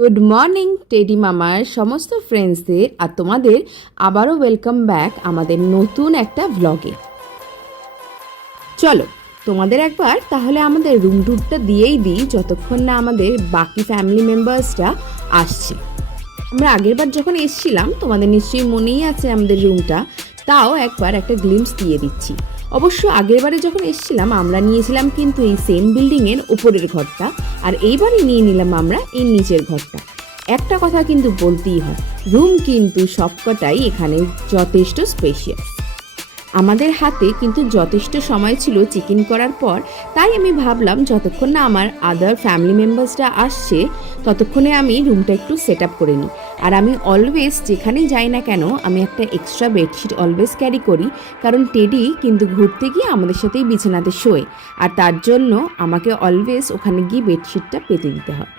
Good morning teddy মামার সমস্ত ফ্রেন্ডসদের আর তোমাদের আবারও ওয়েলকাম ব্যাক আমাদের নতুন একটা ব্লগে। চলো তোমাদের একবার তাহলে আমাদের রুম ট্যুরটা দিয়েই দিই যতক্ষণ না আমাদের বাকি ফ্যামিলি মেম্বার্সরা আসছে। আমরা আগেরবার যখন এসেছিলাম তোমাদের নিশ্চয়ই মনেই আছে আমাদের রুমটা, তাও একবার একটা গ্লিমস দিয়ে দিচ্ছি। অবশ্য আগেরবারে যখন এসেছিলাম আমরা নিয়েছিলাম কিন্তু এই সেম বিল্ডিংয়ের ওপরের ঘরটা, আর এইবারই নিয়ে নিলাম আমরা এই নিচের ঘরটা। একটা কথা কিন্তু বলতেই হয়, রুম কিন্তু সবকটাই এখানে যথেষ্ট স্পেশিয়াস। আমাদের হাতে কিন্তু যথেষ্ট সময় ছিল চেক ইন করার পর, তাই আমি ভাবলাম যতক্ষণ না আমার আদার ফ্যামিলি মেম্বার্সরা আসছে ততক্ষণে আমি রুমটা একটু সেট আপ করে নিই। আর আমি অলওয়েজ যেখানেই যাই না কেন আমি একটা এক্সট্রা বেডশিট অলওয়েজ ক্যারি করি, কারণ টেডি কিন্তু ঘুরতে গিয়ে আমাদের সাথেই বিছানাতে শোয়, আর তার জন্য আমাকে অলওয়েজ ওখানে গিয়ে বেডশিটটা পেতে দিতে হয়।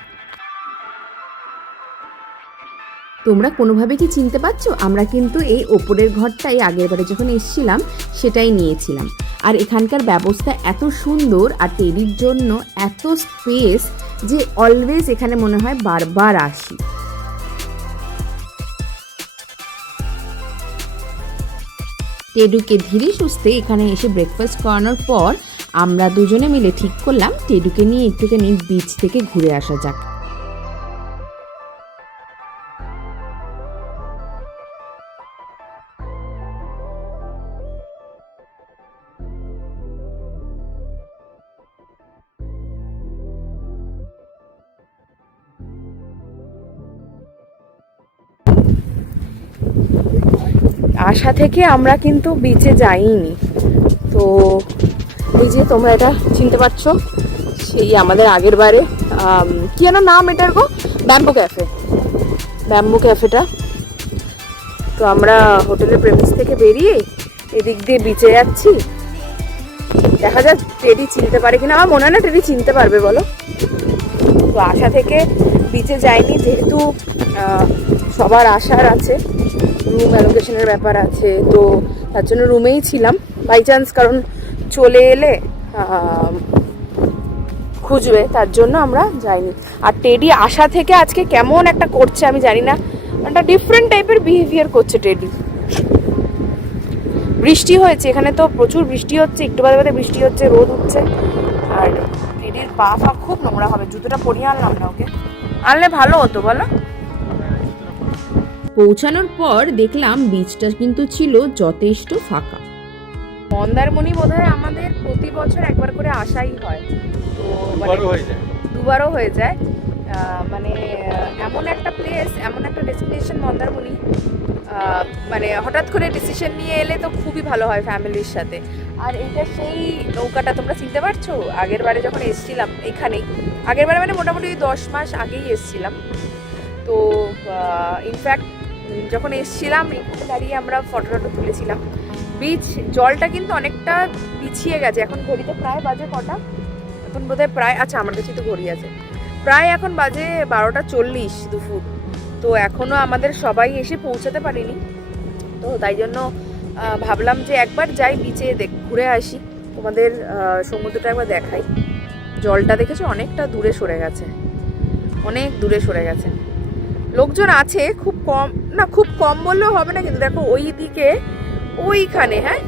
তোমরা কোনোভাবে কি চিনতে পারছো? আমরা কিন্তু এই ওপরের ঘরটাই আগেরবারে যখন এসেছিলাম সেটাই নিয়েছিলাম। আর এখানকার ব্যবস্থা এত সুন্দর আর টেডির জন্য এত স্পেস যে অলওয়েজ এখানে মনে হয় বারবার আসি। টেডুকে ধীরে সুস্থে এখানে এসে ব্রেকফাস্ট করানোর পর আমরা দুজনে মিলে ঠিক করলাম টেডুকে নিয়ে একটুখানি বিচ থেকে ঘুরে আসা যাক। আশা থেকে আমরা কিন্তু বিচে যাইনি, তো এই যে তোমরা এটা চিনতে পারছো সেই আমাদের আগের বারে কি যেন নাম এটার গো, ব্যাম্বু ক্যাফেটা। তো আমরা হোটেলের প্রেমিস থেকে বেরিয়ে এদিক দিয়ে বিচে যাচ্ছি। দেখা যাক টেডি চিনতে পারে কিনা, আমার মনে হয় না টেডি চিনতে পারবে, বলো। তো আশা থেকে বিচে যাইনি যেহেতু সবার আসার আছে, রুম অ্যালোকেশনের ব্যাপার আছে, তো তার জন্য রুমেই ছিলাম। বাই চান্স কারণ চলে এলে খুঁজবে, তার জন্য আমরা যাইনি। আর টেডি আশা থেকে আজকে কেমন একটা করছে আমি জানি না, একটা ডিফারেন্ট টাইপের বিহেভিয়ার করছে টেডি। বৃষ্টি হয়েছে এখানে, তো প্রচুর বৃষ্টি হচ্ছে, একটু বাদে বাদে বৃষ্টি হচ্ছে, রোদ উঠছে। আর টেডির পা ফা খুব নোংরা হবে, জুতোটা পরিয়ে আনলাম না, ওকে আনলে ভালো হতো বলো। পৌঁছানোর পর দেখলাম বিচটা কিন্তু ছিল যথেষ্ট ফাঁকা। মন্দারমণি বোধহয় আমাদের প্রতি বছর একবার করে আসাই হয়, তো দুবারও হয়ে যায়। মানে এমন একটা প্লেস, এমন একটা ডেস্টিনেশন মন্দারমণি, মানে হঠাৎ করে ডিসিশন নিয়ে এলে তো খুবই ভালো হয় ফ্যামিলির সাথে। আর এটা সেই নৌকাটা তোমরা চিনতে পারছো, আগের বারে যখন এসেছিলাম এখানেই, আগের বারে মানে মোটামুটি 10 মাস আগেই এসেছিলাম। তো ইনফ্যাক্ট যখন এসেছিলাম এখানে দাঁড়িয়ে আমরা ফটো তুলেছিলাম। বিচ জলটা কিন্তু অনেকটা পিছিয়ে গেছে, এখন ঘড়িতে প্রায় বাজে কটা, এখন বোধহয় প্রায়, আচ্ছা আমার কাছে তো ঘড়ি আছে, প্রায় এখন বাজে 12:40 দুপুর। তো এখনও আমাদের সবাই এসে পৌঁছাতে পারিনি, তো তাই জন্য ভাবলাম যে একবার যাই বিচে ঘুরে আসি, তোমাদের সমুদ্রটা একবার দেখাই। জলটা দেখেছো অনেকটা দূরে সরে গেছে, অনেক দূরে সরে গেছে। লোকজন আছে খুব কম, না খুব কম বললেও হবে না, কিন্তু দেখো ওই দিকে ওইখানে, হ্যাঁ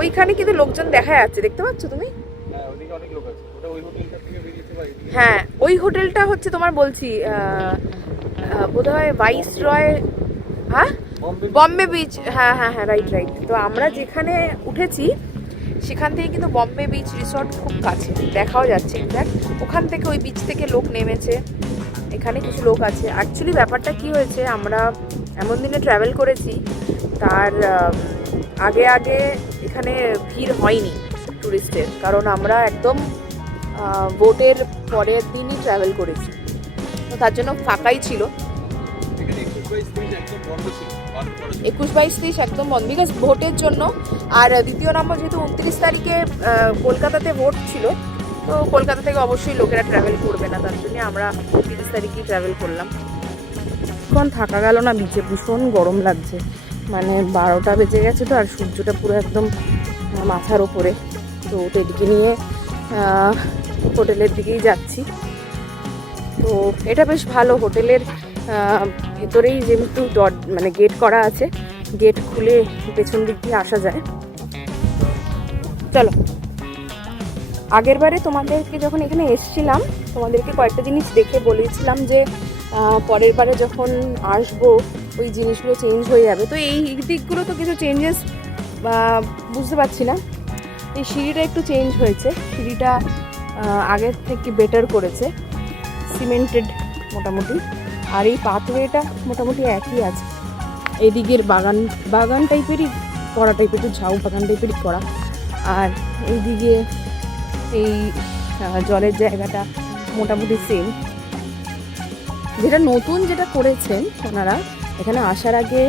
ওইখানে কিন্তু লোকজন দেখা যাচ্ছে, দেখতে পাচ্ছ তুমি? হ্যাঁ ওই হোটেলটা হচ্ছে তোমার বলছি বোধহয় ভাইসরয়, হ্যাঁ বম্বে বিচ, হ্যাঁ হ্যাঁ হ্যাঁ রাইট রাইট। তো আমরা যেখানে উঠেছি সেখান থেকে কিন্তু বম্বে বিচ রিসর্ট খুব কাছে, দেখাও যাচ্ছে। ইনফ্যাক্ট ওখান থেকে ওই বিচ থেকে লোক নেমেছে, এখানে কিছু লোক আছে। অ্যাকচুয়ালি ব্যাপারটা কি হয়েছে, আমরা এমন দিনে ট্রাভেল করেছি তার আগে আগে এখানে ভিড় হয়নি ট্যুরিস্টের, কারণ আমরা একদম ভোটের পরের দিনই ট্রাভেল করেছি, তো তার জন্য ফাঁকাই ছিল। 21-22-23 একদম বন্ধ, বিকজ ভোটের জন্য। আর দ্বিতীয় নম্বর যেহেতু 29 তারিখে কলকাতাতে ভোট ছিল, তো কলকাতা থেকে অবশ্যই লোকেরা ট্রাভেল করবে না, তার জন্য আমরা 30 তারিখেই ট্রাভেল করলাম। এখন থাকা গেল না বিচে, ভীষণ গরম লাগছে, মানে 12টা বেজে গেছে তো, আর সূর্যটা পুরো একদম মাথার ওপরে। তো টেডিকে নিয়ে হোটেলের দিকেই যাচ্ছি। তো এটা বেশ ভালো, হোটেলের ভেতরেই যেহেতু মানে গেট করা আছে, গেট খুলে পেছন দিক দিয়ে আসা যায়। চলো, আগের বারে তোমাদেরকে যখন এখানে এসেছিলাম তোমাদেরকে কয়েকটা জিনিস দেখে বলেছিলাম যে পরের বারে যখন আসবো ওই জিনিসগুলো চেঞ্জ হয়ে যাবে। তো এই দিকগুলো তো কিছু চেঞ্জেস বুঝতে পারছি না। এই সিঁড়িটা একটু চেঞ্জ হয়েছে, সিঁড়িটা আগের থেকে বেটার করেছে, সিমেন্টেড মোটামুটি। আর এই পাথওয়েটা মোটামুটি একই আছে। এইদিকের বাগান টাইপেরই করা, একটু ঝাউ বাগান টাইপেরই করা। আর এইদিকে এই জলের জায়গাটা মোটামুটি সেম। যেটা নতুন যেটা করেছেন ওনারা, এখানে আসার আগে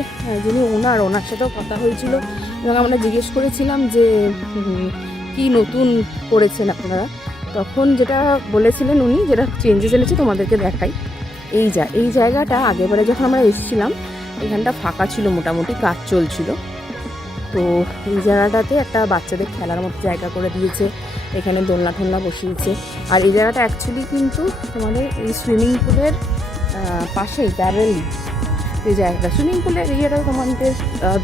যিনি ওনার সাথেও কথা হয়েছিল এবং আমরা জিজ্ঞেস করেছিলাম যে কি নতুন করেছেন আপনারা। তখন যেটা বলেছিলেন উনি, যেটা চেঞ্জেস এনেছে তোমাদেরকে দেখাই। এই জায়গাটা আগেরবারে যখন আমরা এসেছিলাম এখানটা ফাঁকা ছিল, মোটামুটি কাজ চলছিল। তো এই জায়গাটাতে একটা বাচ্চাদের খেলার মতো জায়গা করে দিয়েছে, এখানে দোলনা টোলনা বসিয়েছে। আর এই জায়গাটা অ্যাকচুয়ালি কিন্তু তোমাদের এই সুইমিং পুলের পাশেই প্যারেলি এই জায়গাটা। সুইমিং পুলের এরিয়াটা তোমাদের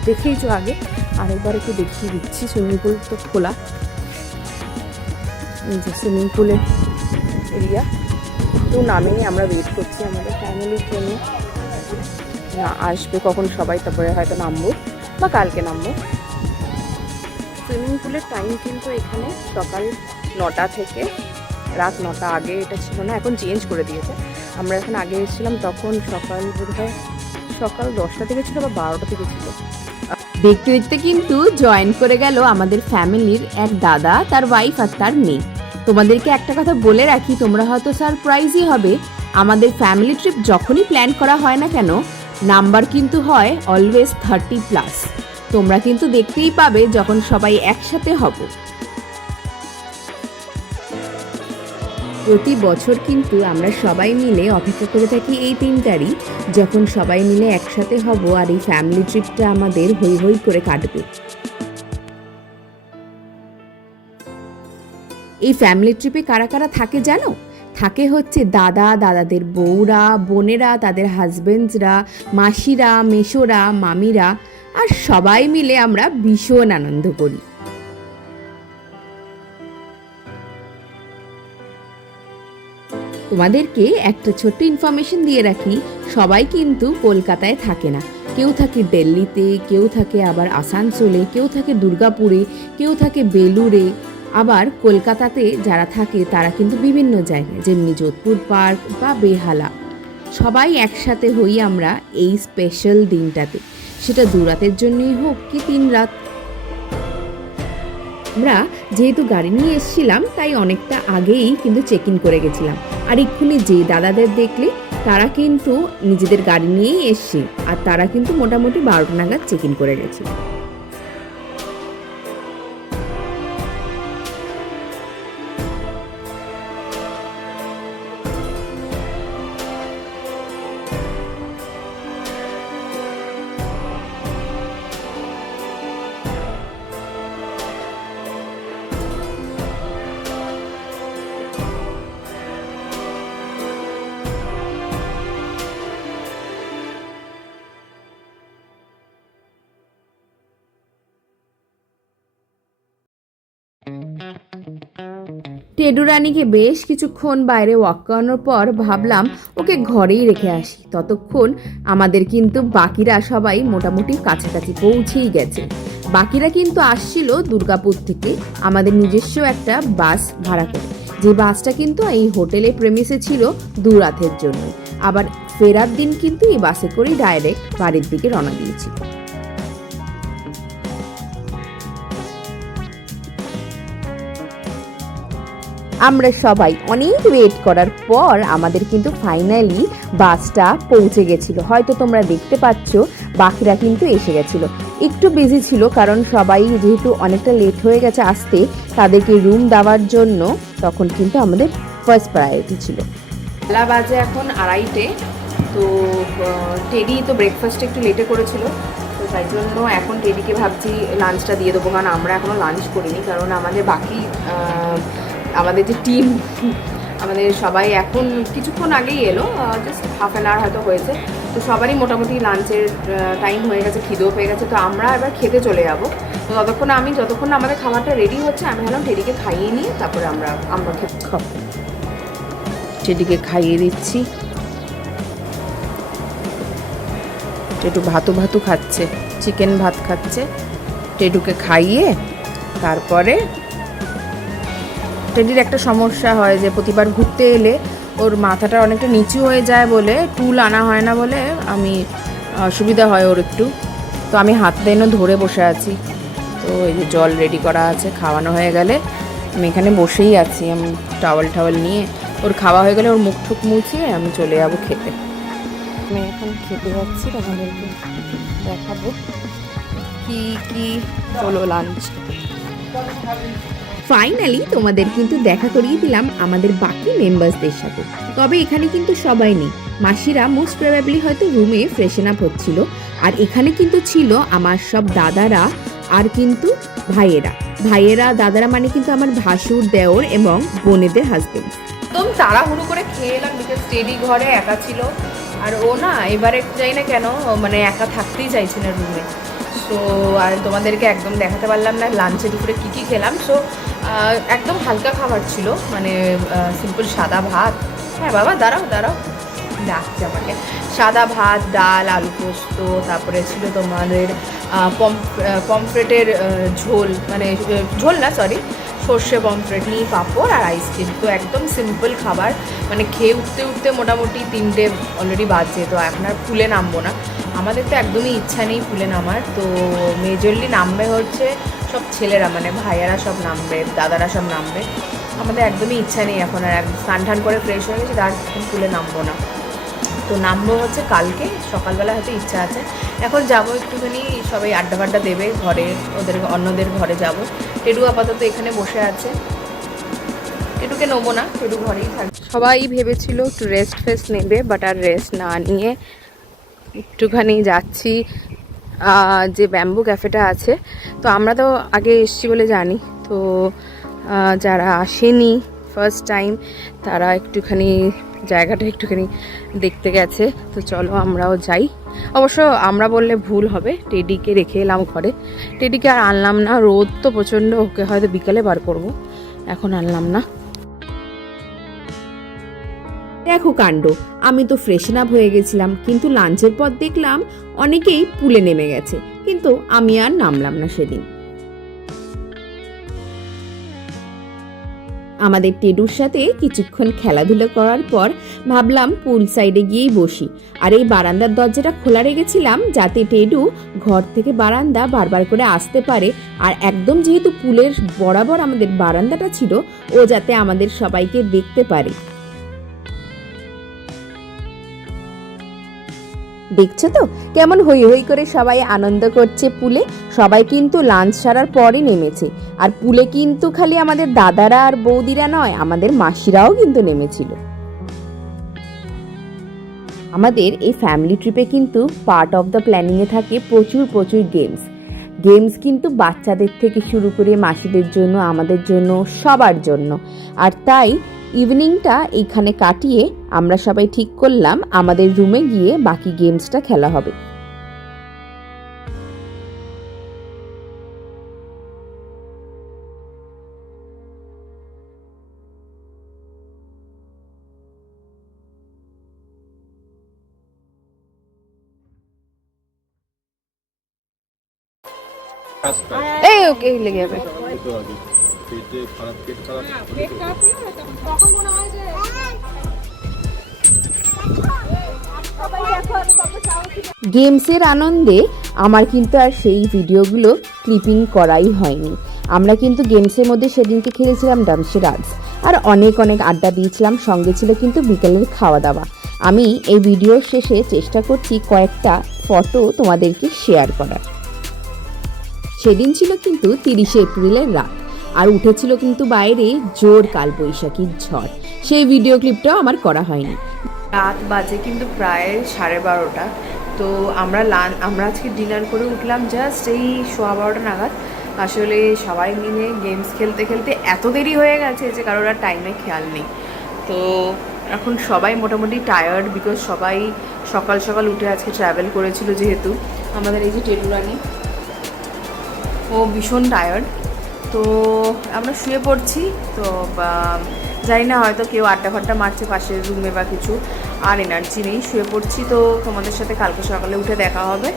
দেখেইছো আগে, আরেকবার একটু দেখিয়ে দিচ্ছি। সুইমিং পুল তো খোলা, এই যে সুইমিং পুলের এরিয়া। তো নামেই আমরা ওয়েট করছি আমাদের ফ্যামিলির জন্য, আসবে কখন সবাই, তারপরে হয়তো নামবো বা কালকে নামবো। সুইমিং পুলের টাইম কিন্তু এখানে সকাল 9টা থেকে রাত 9টা। আগে এটা ছিল না, এখন চেঞ্জ করে দিয়েছে। আমরা এখন আগে এসেছিলাম তখন সকাল বোধহয় সকাল 10টা থেকে ছিল বা 12টা থেকে ছিল। দেখতে দেখতে কিন্তু জয়েন করে গেল আমাদের ফ্যামিলির এক দাদা, তার ওয়াইফ আর তার মেয়ে। তোমাদেরকে একটা কথা বলে রাখি, তোমরা হয়তো সারপ্রাইজই হবে। আমাদের ফ্যামিলি ট্রিপ যখনই প্ল্যান করা হয় না কেন, নাম্বার কিন্তু হয় অলওয়েজ 30+। তোমরা কিন্তু দেখতেই পাবে যখন সবাই একসাথে হব। প্রতি বছর কিন্তু আমরা সবাই মিলে অপেক্ষা করে থাকি এই দিনটারই, যখন সবাই মিলে একসাথে হব আর এই ফ্যামিলি ট্রিপটা আমাদের হই হই করে কাটবে। এই ফ্যামিলি ট্রিপে কারা কারা থাকে জানো? থাকে হচ্ছে দাদাদের বউরা, বোনেরা, তাদের হাজবেন্ডসরা, মাসিরা, মেশোরা, মামিরা, আর সবাই মিলে আমরা ভীষণ আনন্দ করি। তোমাদেরকে একটা ছোট্ট ইনফরমেশন দিয়ে রাখি, সবাই কিন্তু কলকাতায় থাকে না। কেউ থাকে দিল্লিতে, কেউ থাকে আবার আসানসোলে, কেউ থাকে দুর্গাপুরে, কেউ থাকে বেলুড়ে। আবার কলকাতাতে যারা থাকে তারা কিন্তু বিভিন্ন জায়গায়, যেমনি যোধপুর পার্ক বা বেহালা। সবাই একসাথে হই আমরা এই স্পেশাল দিনটাতে, সেটা 2 রাতের জন্যই হোক কি 3 রাত। আমরা যেহেতু গাড়ি নিয়ে এসেছিলাম তাই অনেকটা আগেই কিন্তু চেক ইন করে গেছিলাম। আর এক্ষুনি যে দাদাদের দেখলে তারা কিন্তু নিজেদের গাড়ি নিয়েই এসছে, আর তারা কিন্তু মোটামুটি 12টা নাগাদ চেক ইন করে গেছে। টেডু রানীকে বেশ কিছুক্ষণ বাইরে ওয়াক করানোর পর ভাবলাম ওকে ঘরেই রেখে আসি। ততক্ষণ আমাদের কিন্তু বাকিরা সবাই মোটামুটি কাছাকাছি পৌঁছেই গেছে। বাকিরা কিন্তু আসছিল দুর্গাপুর থেকে আমাদের নিজস্ব একটা বাস ভাড়া করে, যে বাসটা কিন্তু এই হোটেলে প্রেমিসে ছিল 2 রাতের জন্য। আবার ফেরার দিন কিন্তু এই বাসে করেই ডাইরেক্ট বাড়ির দিকে রওনা দিয়েছিল। আমরা সবাই অনেক ওয়েট করার পর আমাদের কিন্তু ফাইনালি বাসটা পৌঁছে গেছিলো। হয়তো তোমরা দেখতে পাচ্ছ বাকিরা কিন্তু এসে গেছিলো। একটু বিজি ছিল কারণ সবাই যেহেতু অনেকটা লেট হয়ে গেছে আসতে, তাদেরকে রুম দেওয়ার জন্য তখন কিন্তু আমাদের ফার্স্ট প্রায়োরিটি ছিল। বেলা বাজে এখন 2:30। তো টেডি তো ব্রেকফাস্ট একটু লেটে করেছিল, তো তাই জন্য এখন টেডিকে ভাবছি লাঞ্চটা দিয়ে দেবো। কারণ আমরা এখনও লাঞ্চ করিনি, কারণ আমাদের বাকি আমাদের যে টিম আমাদের সবাই এখন কিছুক্ষণ আগেই এলো, জাস্ট হাফ অ্যান আওয়ার হয়তো হয়েছে। তো সবারই মোটামুটি লাঞ্চের টাইম হয়ে গেছে, খিদেও পেয়ে গেছে। তো আমরা এবার খেতে চলে যাবো। তো যতক্ষণ আমাদের খাবারটা রেডি হচ্ছে আমি ভাবলাম টেডিকে খাইয়ে নিয়ে তারপরে আমরা খেতে খাবো। টেডিকে খাইয়ে দিচ্ছি। টেডু ভাতু খাচ্ছে, চিকেন ভাত খাচ্ছে। টেডুকে খাইয়ে তারপরে টেডির একটা সমস্যা হয় যে প্রতিবার ঘুরতে এলে ওর মাথাটা অনেকটা নিচু হয়ে যায় বলে, টুল আনা হয় না বলে আমি অসুবিধা হয় ওর একটু। তো আমি হাত দিয়ে ধরে বসে আছি। তো এই যে জল রেডি করা আছে, খাওয়ানো হয়ে গেলে আমি এখানে বসেই আছি। আমি টাওয়াল নিয়ে ওর খাওয়া হয়ে গেলে ওর মুখ টুক মুছিয়ে আমি চলে যাবো খেতে। আমি এখন খেতে যাচ্ছি, তোমাদেরকে দেখাবো কি হলো লাঞ্চ। ফাইনালি তোমাদের কিন্তু দেখা করিয়ে দিলাম আমাদের বাকি মেম্বার্সদের সাথে। তবে এখানে কিন্তু সবাই নেই, মাসিরা মোস্ট প্রবাবলি হয়তো রুমে ফ্রেশন আপ হচ্ছিল। আর এখানে কিন্তু ছিল আমার সব দাদারা আর কিন্তু ভাইয়েরা দাদারা মানে কিন্তু আমার ভাসুর, দেওর এবং বোনেদের হাজবেন্ড। একদম তাড়াহুড়ো করে খেয়ে এলাম, বিকজ টেডি ঘরে একা ছিল। আর ও না এবারে যাই না কেন মানে একা থাকতেই চাইছে না রুমে। সো আর তোমাদেরকে একদম দেখাতে পারলাম না লাঞ্চে দুপুরে কী খেলাম। সো একদম হালকা খাবার ছিল, মানে সিম্পল সাদা ভাত। হ্যাঁ বাবা দাঁড়াও ডাকছে আমাকে। সাদা ভাত, ডাল, আলু পোস্ত, তারপরে ছিল তোমাদের পমফ্রেটের ঝোল, মানে ঝোল না সরি, সর্ষে পমফ্রেট নিয়ে পাঁপড় আর আইসক্রিম। তো একদম সিম্পল খাবার, মানে খেয়ে উঠতে মোটামুটি 3টে অলরেডি বাজছে। তো এখন আর পুলে নামবো না, আমাদের তো একদমই ইচ্ছা নেই পুলে নামার। তো মেজরলি নামবে হচ্ছে সব ছেলেরা, মানে ভাইয়ারা সব নামবে, দাদারা সব নামবে। আমাদের একদমই ইচ্ছা নেই এখন, আর স্নান টান করে ফ্রেশ হয়ে গেছে, তার এখন পুলে নামবো না। তো নামবো হচ্ছে কালকে সকালবেলা, হয়তো ইচ্ছা আছে। এখন যাবো একটুখানি, সবাই আড্ডা দেবে ঘরে, অন্যদের ঘরে যাব। টেডু আপাতত এখানে বসে আছে, টেডুকে নেবো না, টেডু ঘরেই থাকবে। সবাই ভেবেছিল একটু রেস্ট নেবে, বাট আর রেস্ট না নিয়ে একটুখানি যাচ্ছি যে ব্যাম্বু ক্যাফেটা আছে। তো আমরা তো আগে এসছি বলে জানি, তো যারা আসেনি ফার্স্ট টাইম তারা জায়গাটা একটুখানি দেখতে গেছে। তো চলো আমরাও যাই। অবশ্য আমরা বললে ভুল হবে, টেডিকে রেখে এলাম ঘরে। টেডিকে আর আনলাম না, রোদ তো প্রচণ্ড, ওকে হয়তো বিকালে বার করবো, এখন আনলাম না। দেখো কাণ্ড, আমি তো ফ্রেশন আপ হয়ে গেছিলাম, কিন্তু লাঞ্চের পর দেখলাম অনেকেই পুলে নেমে গেছে, কিন্তু আমি আর নামলাম না সেদিন। আমাদের টেডুর সাথে কিছুক্ষণ খেলাধুলো করার পর ভাবলাম পুল সাইডে গিয়েই বসি। আর এই বারান্দার দরজাটা খোলা রেখেছিলাম যাতে টেডু ঘর থেকে বারান্দা বারবার করে আসতে পারে। আর একদম যেহেতু পুলের বরাবর আমাদের বারান্দাটা ছিল, ও যাতে আমাদের সবাইকে দেখতে পারে। দেখছো তো কেমন হই হই করে সবাই আনন্দ করছে পুলে। সবাই কিন্তু লাঞ্চ সারার পরই নেমেছে। আর পুলে কিন্তু খালি আমাদের দাদারা আর বৌদিরা নয়, আমাদের মাসিরাও কিন্তু নেমেছিল। আমাদের এই ফ্যামিলি ট্রিপে কিন্তু পার্ট অফ দ্য প্ল্যানিংয়ে থাকে প্রচুর গেমস কিন্তু বাচ্চাদের থেকে শুরু করে মাসিদের জন্য, আমাদের জন্য, সবার জন্য। আর তাই ইভিনিংটা এইখানে কাটিয়ে আমরা সবাই ঠিক করলাম আমাদের রুমে গিয়ে বাকি গেমসটা খেলা হবে। এই ওকে লেগে যাবে। গেমসের আনন্দে আমার কিন্তু আর সেই ভিডিওগুলো ক্লিপিং করাই হয়নি। আমরা কিন্তু গেমসের মধ্যে সেদিনকে খেলেছিলাম ডামসেরাজ, আর অনেক আড্ডা দিয়েছিলাম। সঙ্গে ছিল কিন্তু বিকেলের খাওয়া দাওয়া। আমি এই ভিডিওর শেষে চেষ্টা করছি কয়েকটা ফটো তোমাদেরকে শেয়ার করার। সেদিন ছিল কিন্তু 30শে এপ্রিলের রাত, আর উঠেছিল কিন্তু বাইরে জোর কালবৈশাখীর ঝড়। সেই ভিডিও ক্লিপটাও আমার করা হয়নি। রাত বাজে কিন্তু প্রায় 12:30। তো আমরা আজকে ডিনার করে উঠলাম জাস্ট এই 12:15 নাগাদ। আসলে সবাই মিলে গেমস খেলতে এত দেরি হয়ে গেছে যে কারোর আর টাইমে খেয়াল নেই। তো এখন সবাই মোটামুটি টায়ার্ড, বিকজ সবাই সকাল সকাল উঠে আজকে ট্রাভেল করেছিল যেহেতু। আমাদের এই যে টেটুরানি, ও ভীষণ টায়ার্ড। তো আমরা শুয়ে পড়ছি। তো জানি না, হয়তো কেউ আড্ডা ফাড্ডা মারছে পাশের রুমে বা কিছু, আর এনার্জি নেই, শুয়ে পড়ছি। তো তোমাদের সাথে কালকে সকালে উঠে দেখা হবে।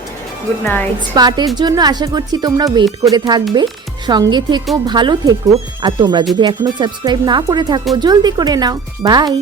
Good night. পার্টের জন্য আশা করছি তোমরা ওয়েট করে থাকবে, সঙ্গে থেকো, ভালো থেকো। আর তোমরা যদি এখনো সাবস্ক্রাইব না করে থাকো জলদি করে নাও। বাই।